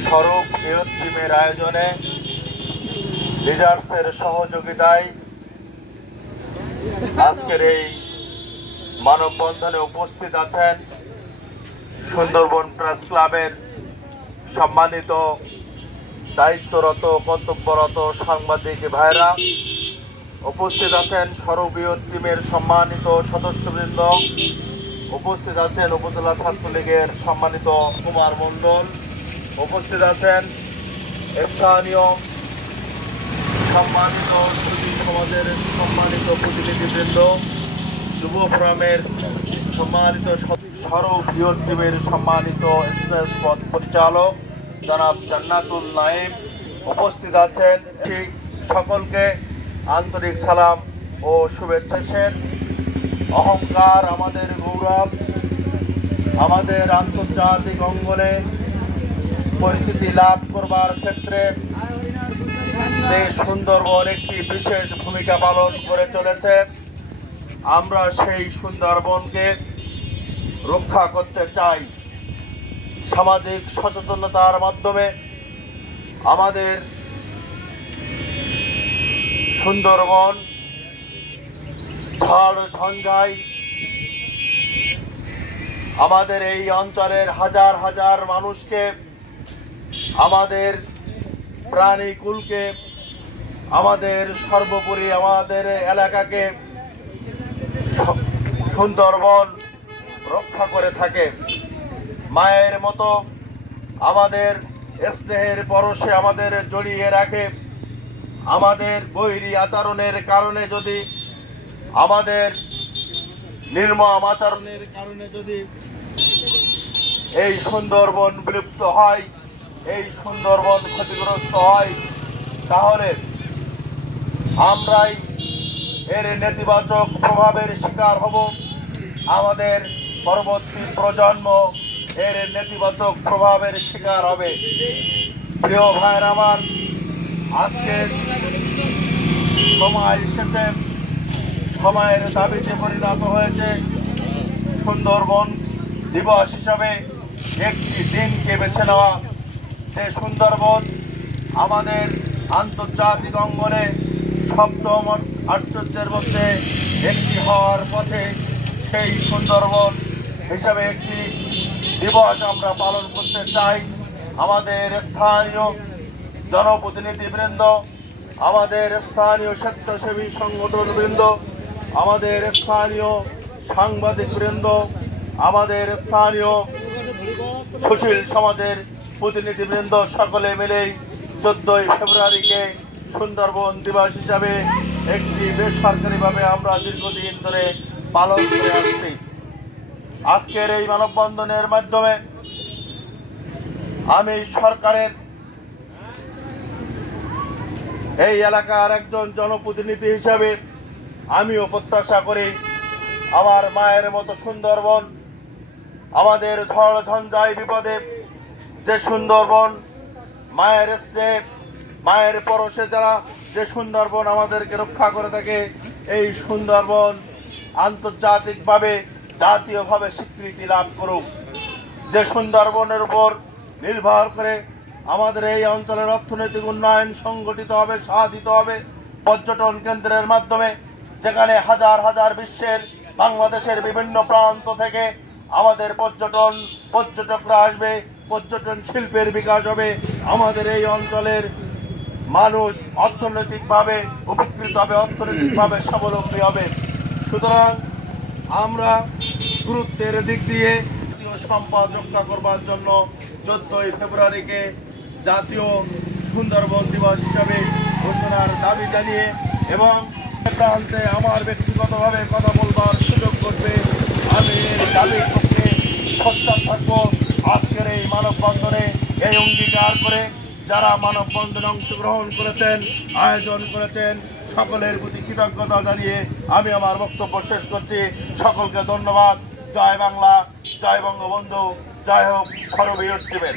স্বরূপ বৃহৎ টিমের আয়োজনে লিডার্সের সহযোগিতায় আজকের এই মানববন্ধনে উপস্থিত আছেন সুন্দরবন প্রেস ক্লাবের সম্মানিত দায়িত্বরত, কর্তব্যরত সাংবাদিক ভাইরা। উপস্থিত আছেন সর্ববৃহৎ টিমের সম্মানিত সদস্যবৃন্দ। উপস্থিত আছেন উপজেলা ছাত্রলীগের সম্মানিত কুমার মণ্ডল। উপস্থিত আছেন স্থানীয় সম্মানিত সমাজের সম্মানিত প্রতিনিধিবৃন্দ, যুব ফোরামের সম্মানিত সর্ববৃহৎ টিমের সম্মানিত এক্সপ্রেস পথ পরিচালক জনাব জান্নাতুল নাইম উপস্থিত আছেন। ঠিক সকলকে আন্তরিক সালাম ও শুভেচ্ছা সেন। অহংকার আমাদের গৌরব, আমাদের আন্তর্জাতিক অঙ্গনে পরিচিতি লাভ করবার ক্ষেত্রে যে সুন্দরবন একটি বিশেষ ভূমিকা পালন করে চলেছে। আমরা সেই সুন্দরবনকে রক্ষা করতে চাই। সামাজিক সচেতনতার মাধ্যমে আমাদের সুন্দরবন ঝড় ঝঞ্ঝাই আমাদের এই অঞ্চলের হাজার হাজার মানুষকে আমাদের প্রাণীকুলকে আমাদের সর্বোপরি আমাদের এলাকাকে সুন্দরবন রক্ষা করে থাকে। মায়ের মতো আমাদের স্নেহের পরশে আমাদের জড়িয়ে রাখে। আমাদের বৈরী আচরণের কারণে যদি, আমাদের নির্মম আচরণের কারণে যদি এই সুন্দরবন বিলুপ্ত হয় এই সুন্দরবন ক্ষতিগ্রস্ত হয়, তাহলে আমরাই এর নেতিবাচক প্রভাবের শিকার হব। আমাদের পরবর্তী প্রজন্ম এর নেতিবাচক প্রভাবের শিকার হবে। প্রিয় ভাইয়ের আমার আজকের সময় এসেছে। সময়ের দাবিতে পরিণত হয়েছে সুন্দরবন দিবস হিসাবে। একটি দিনকে বেছে নেওয়া যে সুন্দরবন আমাদের আন্তর্জাতিক অঙ্গনে সপ্তম আশ্চর্যের মধ্যে একটি হওয়ার পথে সেই সুন্দরবন হিসাবে একটি দিবস আমরা পালন করতে চাই। আমাদের স্থানীয় জনপ্রতিনিধিবৃন্দ, আমাদের স্থানীয় স্বেচ্ছাসেবী সংগঠনবৃন্দ, আমাদের স্থানীয় সাংবাদিকবৃন্দ, আমাদের স্থানীয় সুশীল সমাজের প্রতিনিধিবৃন্দ সকলে মিলেই চোদ্দই ফেব্রুয়ারিকে সুন্দরবন দিবস হিসাবে একটি বেসরকারিভাবে আমরা দীর্ঘদিন ধরে পালন করে আসছি। আজকের এই মানববন্ধনের মাধ্যমে আমি সরকারের এই এলাকার একজন জনপ্রতিনিধি হিসাবে আমিও প্রত্যাশা করি, আমার মায়ের মতো সুন্দরবন, আমাদের ঝড় ঝঞ্ঝাই বিপদে যে সুন্দরবন, মায়ের স্নেহ, মায়ের পরশে যারা যে সুন্দরবন আমাদেরকে রক্ষা করে থাকে, এই সুন্দরবন আন্তর্জাতিকভাবে, জাতীয়ভাবে স্বীকৃতি লাভ করুক। যে সুন্দরবনের উপর নির্ভর করে আমাদের এই অঞ্চলের অর্থনৈতিক উন্নয়ন সংগঠিত হবে, সাধিত হবে, পর্যটন কেন্দ্রের মাধ্যমে, যেখানে হাজার হাজার বিশ্বের, বাংলাদেশের বিভিন্ন প্রান্ত থেকে আমাদের পর্যটন, পর্যটকরা আসবে পর্যটন শিল্পের বিকাশ হবে। আমাদের এই অঞ্চলের মানুষ অর্থনৈতিকভাবে উপকৃত হবে, অর্থনৈতিকভাবে স্বাবলম্বী হবে। সুতরাং আমরা গুরুত্বের দিক দিয়ে জাতীয় সম্পদ রক্ষা করবার জন্য চোদ্দই ফেব্রুয়ারিকে জাতীয় সুন্দরবন দিবস হিসাবে ঘোষণার দাবি জানিয়ে এবং প্রান্তে আমার ব্যক্তিগতভাবে কথা বলবার সুযোগ করবে আমি দাবির পক্ষে সত্যার থাকব আজকের এই মানববন্ধনে এই অঙ্গীকার করে যারা মানববন্ধনে অংশগ্রহণ করেছেন, আয়োজন করেছেন, সকলের প্রতি কৃতজ্ঞতা জানিয়ে আমি আমার বক্তব্য শেষ করছি। সকলকে ধন্যবাদ। জয় বাংলা, জয় বঙ্গবন্ধু, জয় হোক টিমের।